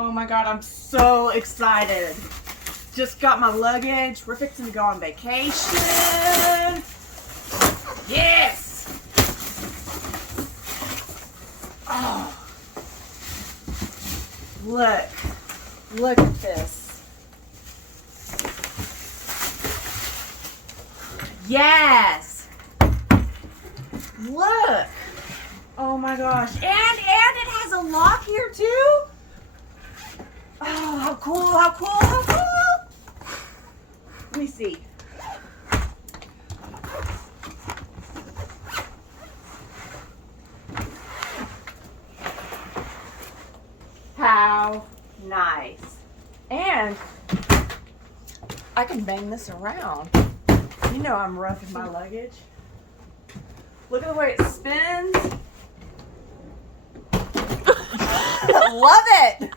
Oh my god, I'm so excited. Just got my luggage. We're fixing to go on vacation. Yes! Oh. Look at this. Yes! Look! Oh my gosh. And it has a lock here too? Oh, how cool, how cool, how cool! Let me see. How nice. And I can bang this around. You know I'm roughing my luggage. Look at the way it spins. Love it!